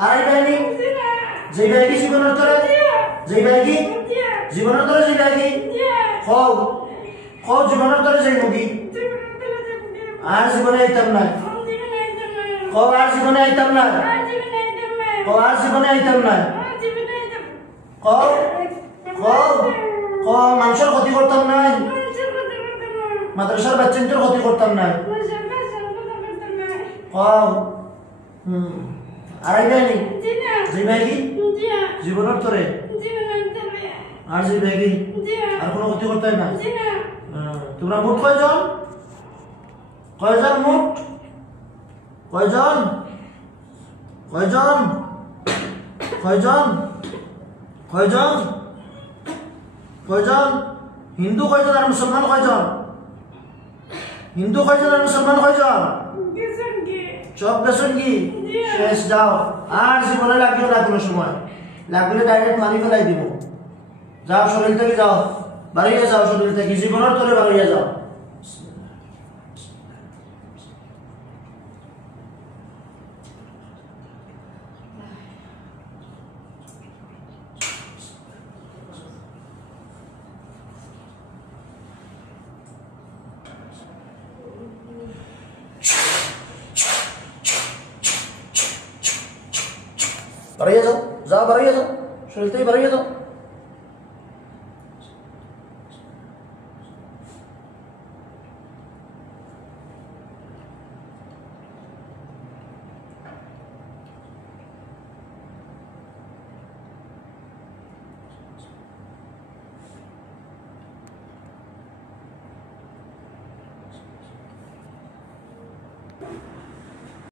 আড়াই বাহিনী যেই বাহিনী জীবনের তরে যেই বাহিনী জীবনের তরে যেই বাহিনী কও কও জীবনের তরে যেই মুগি আর জীবনে আইতাম না কও আর জীবনে আইতাম না কও আর জীবনে আইতাম না কও কও কও মানুষের ক্ষতি করতাম না মাদ্রাসার বাচ্চাদের ক্ষতি করতাম না কও আড়াই বাহিনী যেই বাহিনী জীবনের তরে আর যেই বাহিনী আর কোনো ক্ষতি করতে না তোমরা মোট কয়জন কয়জন মোট কয়জন কয়জন কয়জন কয়জন কয়জন হিন্দু কয়জন আর মুসলমান কয়জন হিন্দু কয়জন আর মুসলমান কয়জন সব গেছেন কি শেষ যাও আর জীবনে লাগিও না কোনো সময় লাগলে ডাইরেক্ট মানি ফেলাই দিব যাও শরীর থেকে যাও বাড়িয়ে যাও শরীর থেকে জীবনের তরে বাড়িয়ে যাও বাড়িয়ে যাও যাও বাড়িয়ে যাও শরীর থেকে বাড়িয়ে যাও